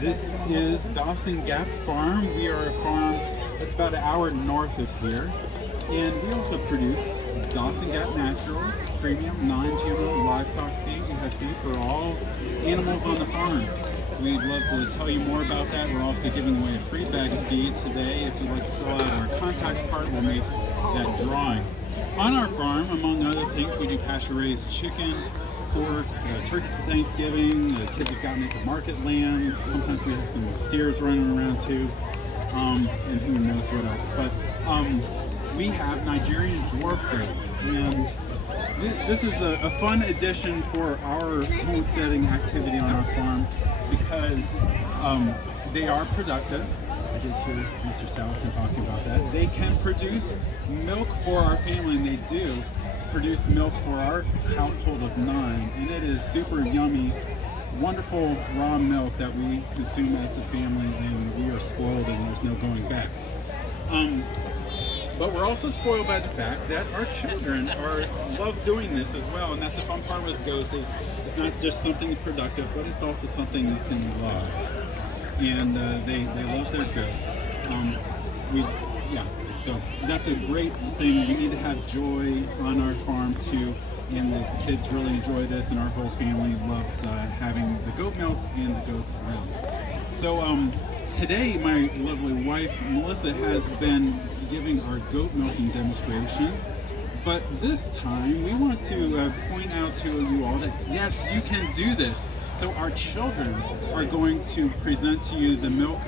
This is Dawson Gap Farm. We are a farm that's about an hour north of here. And we also produce Dawson Gap Naturals, premium non-GMO livestock feed. We have feed for all animals on the farm. We'd love to tell you more about that. We're also giving away a free bag of feed today. If you'd like to fill out our contact card, we'll make that drawing. On our farm, among other things, we do pasture-raised chicken, pork, turkey for Thanksgiving. The kids have gotten into market lambs. Sometimes we have some steers running around too, and who knows what else. But we have Nigerian dwarf goats, and this is a fun addition for our homesteading activity on our farm because they are productive. I did hear Mr. Salatin talking about that. They can produce milk for our family, and they do produce milk for our household of 9, and it is super yummy, wonderful raw milk that we consume as a family, and we are spoiled and there's no going back. But we're also spoiled by the fact that our children love doing this as well, and that's the fun part with goats is it's not just something productive, but it's also something you can love. And they love their goats. So that's a great thing. We need to have joy on our farm too, and the kids really enjoy this, and our whole family loves having the goat milk and the goats around. So today my lovely wife Melissa has been giving our goat milking demonstrations, but this time we want to point out to you all that yes, you can do this. So our children are going to present to you the milk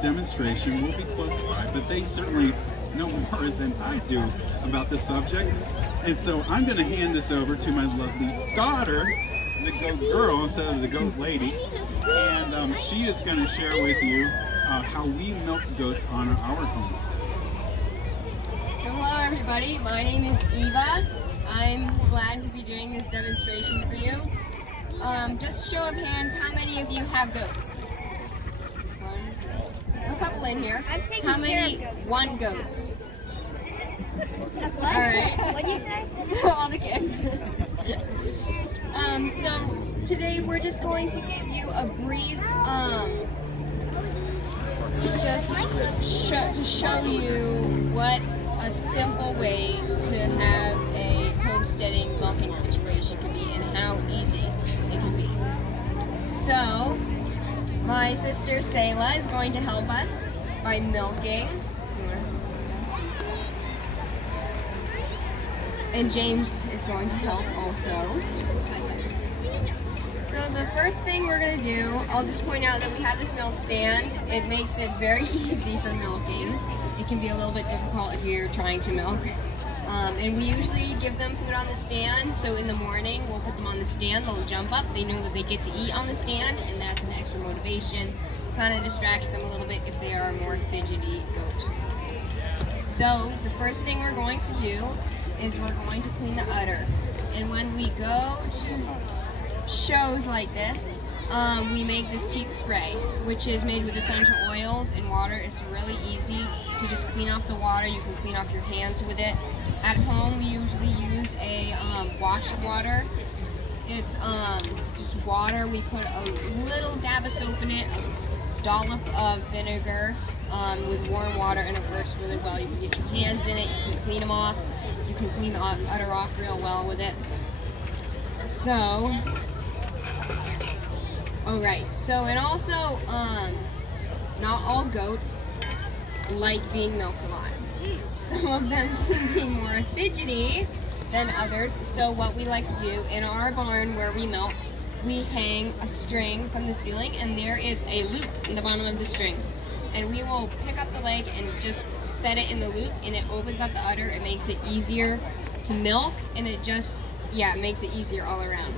demonstration. We'll be close by, but they certainly know more than I do about this subject. And so I'm going to hand this over to my lovely daughter, the goat girl instead of the goat lady. And she is going to share with you how we milk goats on our homes. So hello everybody, my name is Eva. I'm glad to be doing this demonstration for you. Just show of hands, how many of you have goats? One. A couple in here. I'm taking how many care of goats. want goats? What? Alright. What'd you say? All the kids. So today we're just going to give you a brief, to show you what a simple way to have a homesteading milking situation can be and how easy it can be. So, my sister Selah is going to help us by milking. And James is going to help also. So the first thing we're going to do, I'll just point out that we have this milk stand. It makes it very easy for milking. It can be a little bit difficult if you're trying to milk. And we usually give them food on the stand, so in the morning we'll put them on the stand, they'll jump up, they know that they get to eat on the stand, and that's an extra motivation. Kind of distracts them a little bit if they are a more fidgety goat. So the first thing we're going to do is we're going to clean the udder. And when we go to shows like this, we make this teeth spray, which is made with essential oils and water. It's really easy to just clean off the water. You can clean off your hands with it. At home, we usually use a wash water. It's just water. We put a little dab of soap in it, a dollop of vinegar with warm water, and it works really well. You can get your hands in it. You can clean them off. You can clean the udder off real well with it. So, alright, so and also, not all goats like being milked alive. Some of them can be more fidgety than others, so what we like to do in our barn where we milk, we hang a string from the ceiling, and there is a loop in the bottom of the string. And we will pick up the leg and just set it in the loop, and it opens up the udder. It makes it easier to milk, and it just, it makes it easier all around.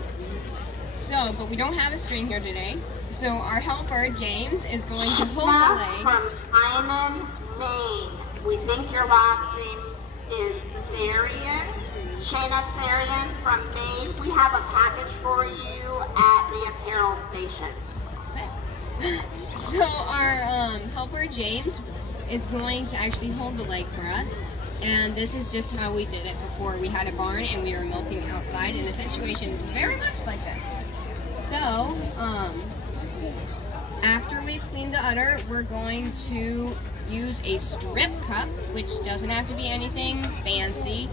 So, but we don't have a string here today. So our helper, James, is going to hold the leg. From Simon, Maine. We think your last name is Therian. Shayna Therian from Maine. We have a package for you at the apparel station. Okay. So our helper, James, is going to actually hold the leg for us. And this is just how we did it before we had a barn and we were milking outside in a situation very much like this. So, after clean the udder, we're going to use a strip cup, which doesn't have to be anything fancy.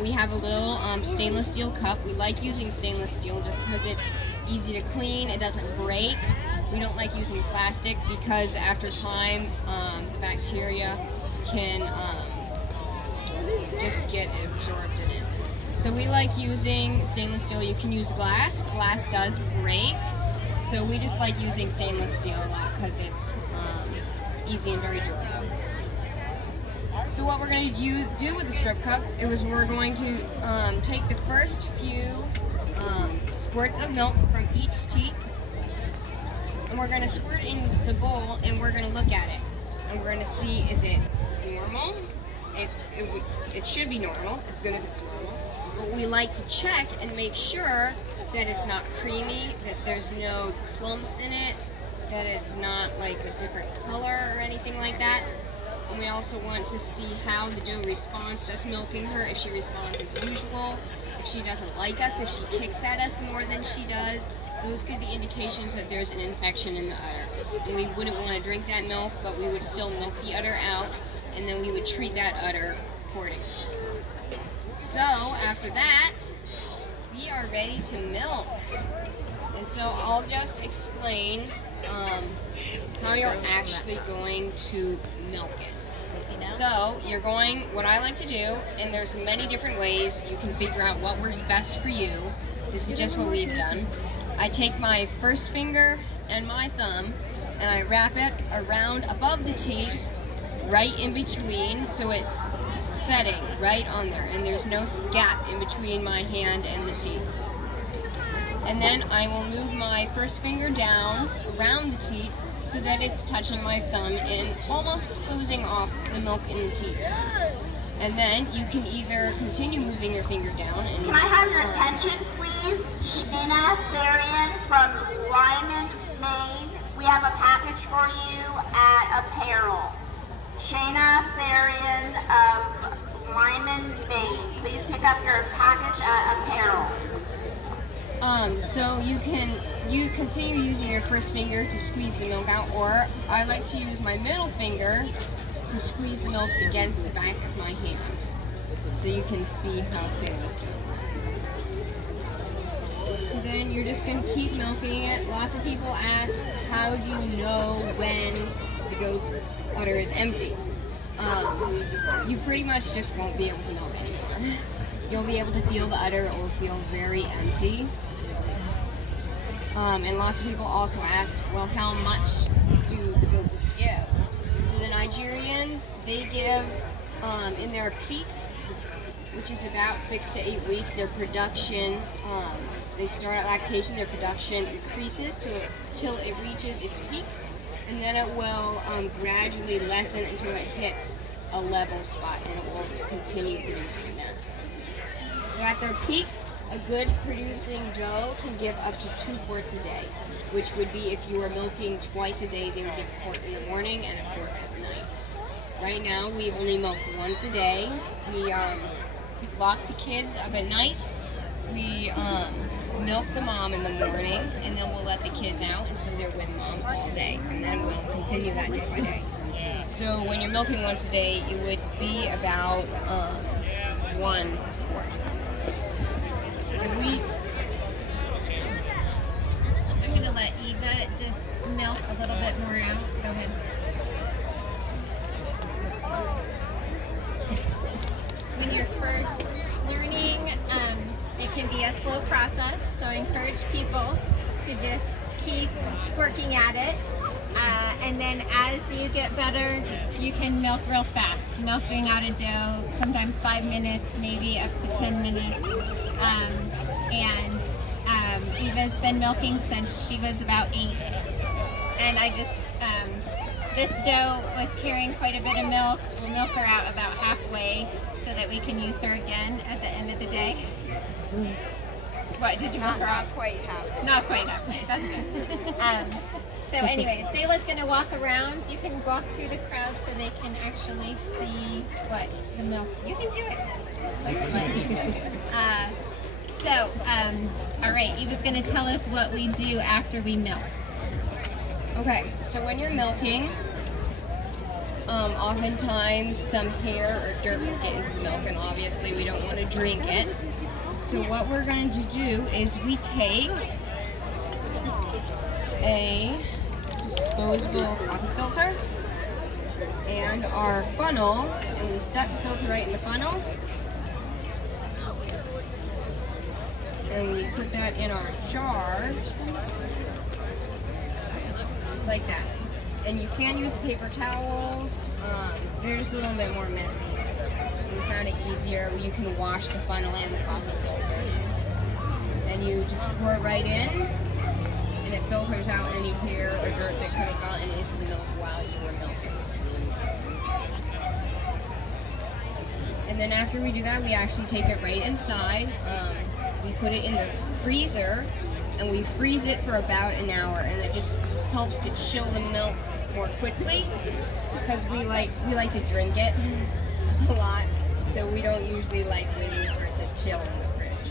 We have a little stainless steel cup. We like using stainless steel just because it's easy to clean, it doesn't break. We don't like using plastic because after time, the bacteria can just get absorbed in it. So we like using stainless steel. You can use glass. Glass does break. So we just like using stainless steel a lot because it's easy and very durable. So what we're going to do with the strip cup is we're going to take the first few squirts of milk from each teat, and we're going to squirt it in the bowl, and we're going to look at it, and we're going to see, is it normal? It should be normal. It's good if it's normal. But we like to check and make sure that it's not creamy, that there's no clumps in it, that it's not like a different color or anything like that. And we also want to see how the doe responds to us milking her, if she responds as usual, if she doesn't like us, if she kicks at us more than she does. Those could be indications that there's an infection in the udder. And we wouldn't want to drink that milk, but we would still milk the udder out, and then we would treat that udder accordingly. So after that, we are ready to milk. And so I'll just explain how you're actually going to milk it. So you're going, what I like to do, and there's many different ways you can figure out what works best for you. This is just what we've done. I take my first finger and my thumb and I wrap it around above the teat, right in between, so it's setting right on there and there's no gap in between my hand and the teat. And then I will move my first finger down around the teat so that it's touching my thumb and almost closing off the milk in the teat. And then you can either continue moving your finger down and can I have your attention, please? Shayna Sarian from Lyman, Maine. We have a package for you at Apparel. Shayna Sarian of Lyman, Maine. Please pick up your package at Apparel. So you continue using your first finger to squeeze the milk out, or I like to use my middle finger to squeeze the milk against the back of my hand, so you can see how Sally's doing. So then you're just going to keep milking it. Lots of people ask, how do you know when the goat's udder is empty? You pretty much just won't be able to milk anymore. You'll be able to feel the udder, it will feel very empty. And lots of people also ask, well, how much do the goats give? So the Nigerians, they give, in their peak, which is about 6 to 8 weeks, their production, they start at lactation, their production increases till it reaches its peak, and then it will gradually lessen until it hits a level spot, and it will continue producing that. So at their peak, a good producing doe can give up to 2 quarts a day, which would be, if you were milking twice a day, they would give a quart in the morning and a quart at night. Right now, we only milk once a day. We lock the kids up at night. We milk the mom in the morning, and then we'll let the kids out, and so they're with mom all day, and then we'll continue that day by day. So when you're milking once a day, it would be about 1 quart. I'm going to let Eva just milk a little bit more out. Go ahead. When you're first learning, it can be a slow process, so I encourage people to just keep working at it. And then as you get better, you can milk real fast. Milking out a doe, sometimes 5 minutes, maybe up to 10 minutes. Eva's been milking since she was about 8. And I just, this doe was carrying quite a bit of milk. We'll milk her out about halfway so that we can use her again at the end of the day. What, did you milk her out? Not quite halfway. Not quite halfway, that's good. So anyway, Sayla's going to walk around. You can walk through the crowd so they can actually see what the milk, you can do it. All right, Eva's going to tell us what we do after we milk. Okay, so when you're milking, oftentimes some hair or dirt will get into the milk, and obviously we don't want to drink it. So what we're going to do is we take a disposable coffee filter and our funnel, and we set the filter right in the funnel, and we put that in our jar, just like that. And you can use paper towels. They're just a little bit more messy. We found it easier. You can wash the funnel and the coffee filter. And you just pour it right in, and it filters out any hair or dirt that could have gotten into the milk while you were milking. And then after we do that, we actually take it right inside. We put it in the freezer, and we freeze it for about an hour, and it just helps to chill the milk more quickly, because we like to drink it a lot, so we don't usually like waiting for it to chill in the fridge.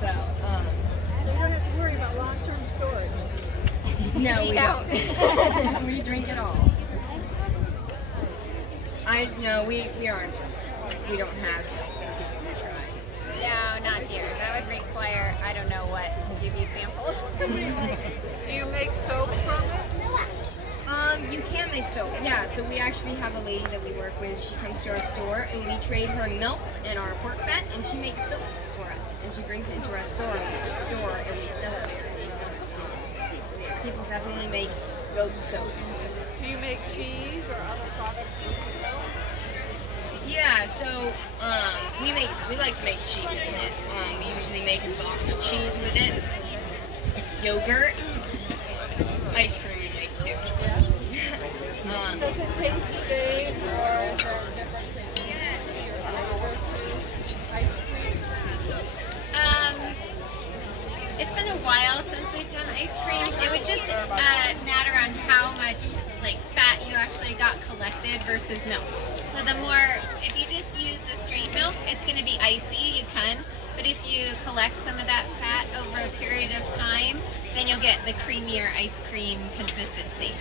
So you don't have to worry about long-term storage. No, we don't. We drink it all. No, we aren't. We don't have anything to try. No, not here. That would require, I don't know what, to give you samples. Do you make soap from it? You can make soap, yeah. So we actually have a lady that we work with. She comes to our store, and we trade her milk and our pork fat, and she makes soap for us. And she brings it into our store, and we sell it there. So yes, people definitely make goat soap. Do you make cheese or other products with soap? Yeah, so we like to make cheese with it. We usually make a soft cheese with it. It's yogurt, ice cream we make too. Does it taste the same, or is there a different consistency or flavor to ice cream? It's been a while since we've done ice cream. It would just matter on how much fat you actually got collected versus milk. So the more, if you just use the straight milk, it's going to be icy, you can. But if you collect some of that fat over a period of time, then you'll get the creamier ice cream consistency.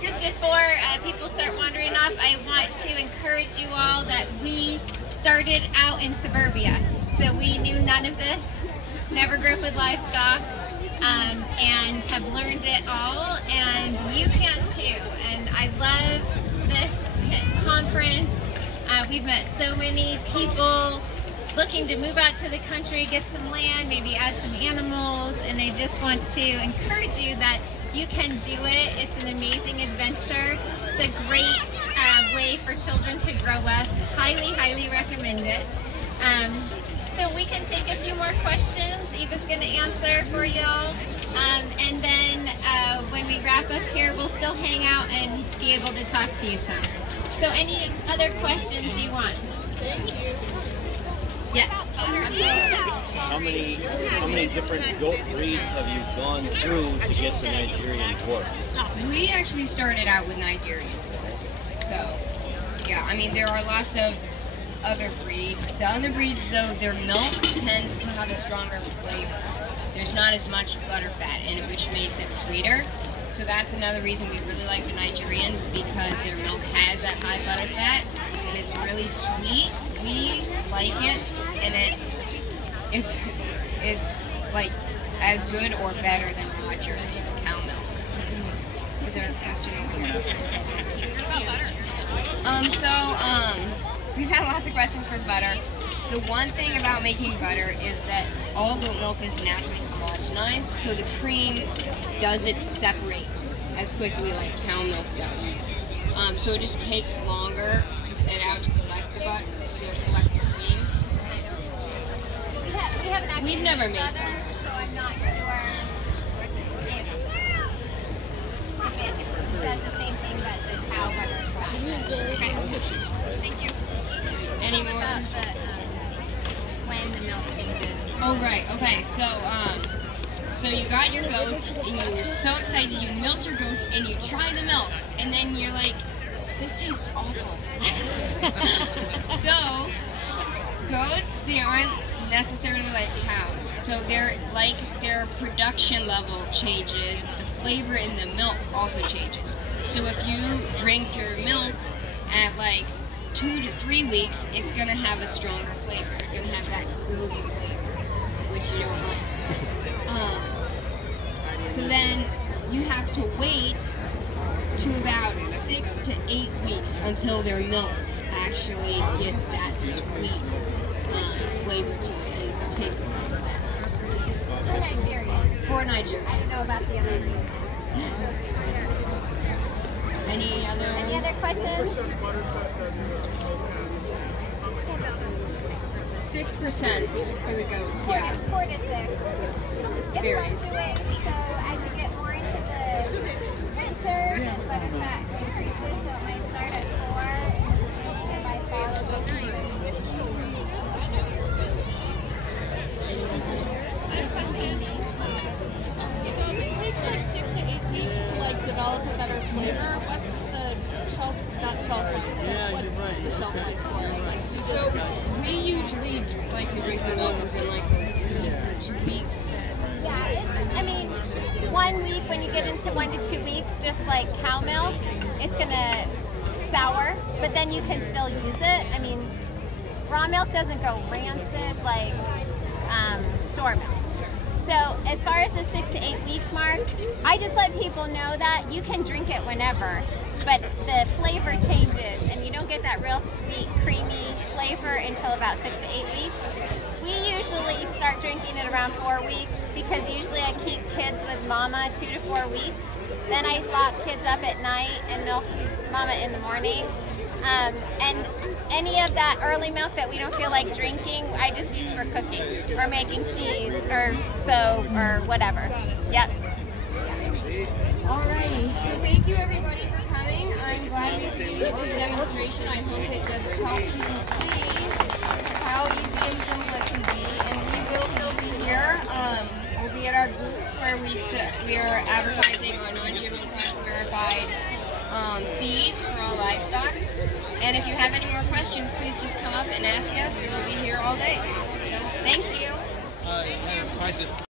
Just before people start wandering off, I want to encourage you all that we started out in suburbia. So we knew none of this, never grew up with livestock, and have learned it all, and you can too. And I love this conference. We've met so many people looking to move out to the country, get some land, maybe add some animals, and I just want to encourage you that you can do it. It's an amazing adventure. It's a great way for children to grow up. Highly, highly recommend it. So we can take a few more questions. Eva's going to answer for y'all. And then when we wrap up here, we'll still hang out and be able to talk to you some. So any other questions you want? Thank you. Yes. How many different goat breeds have you gone through to get the Nigerian dwarfs? We actually started out with Nigerian dwarfs. So, yeah, I mean, there are lots of other breeds. The other breeds, though, their milk tends to have a stronger flavor. There's not as much butter fat in it, which makes it sweeter. So that's another reason we really like the Nigerians, because their milk has that high butter fat, and it's really sweet. We like it, and it's like as good or better than raw Jersey cow milk. Is there a question over here? We've had lots of questions for butter. The one thing about making butter is that all goat milk is naturally homogenized, so the cream doesn't separate as quickly like cow milk does. So it just takes longer to set out to collect the butter, to collect the cream. We've never made butter, so I'm not sure if it does the same thing that the cow butter does. Okay. Thank you. Any more? About when the milk changes. Oh, right. Okay. So you got your goats, and you were so excited. You milked your goats, and you tried the milk, and then you're like, "This tastes awful." So goats, they aren't necessarily like cows. So their production level changes, the flavor in the milk also changes. So if you drink your milk at like 2 to 3 weeks, it's gonna have a stronger flavor. It's gonna have that goaty flavor, which you don't like. So then you have to wait to about 6 to 8 weeks until their milk actually gets that sweet flavor to it and tastes the best. For Nigeria. For Nigeria. I don't know about the other breeds. Any other questions? 6% for the goats, yeah. 4 to 6. It Varies. fluctuates, so as you get more into the winter, the butter fat increases, so it might start at 4, and by fall it will be. Develop a better flavor. What's the shelf life? What's the shelf life for? So we usually like to drink the milk within like the 2 weeks. Yeah, I mean, 1 week, when you get into 1 to 2 weeks, just like cow milk, it's gonna sour, but then you can still use it. I mean, raw milk doesn't go rancid like store milk. So as far as the 6 to 8 week mark, I just let people know that you can drink it whenever, but the flavor changes and you don't get that real sweet, creamy flavor until about 6 to 8 weeks. We usually start drinking it around 4 weeks because usually I keep kids with mama 2 to 4 weeks. Then I lock kids up at night and milk mama in the morning. And any of that early milk that we don't feel like drinking, I just use for cooking or making cheese or soap or whatever. Yep. Alrighty, so thank you everybody for coming. I'm glad we created this demonstration. I hope it just helps you see how easy and simple it can be. And we will still be here. We'll be at our booth where we are advertising our non-GMO verified feeds for all livestock. And if you have any more questions, please just come up and ask us. We'll be here all day. So, thank you.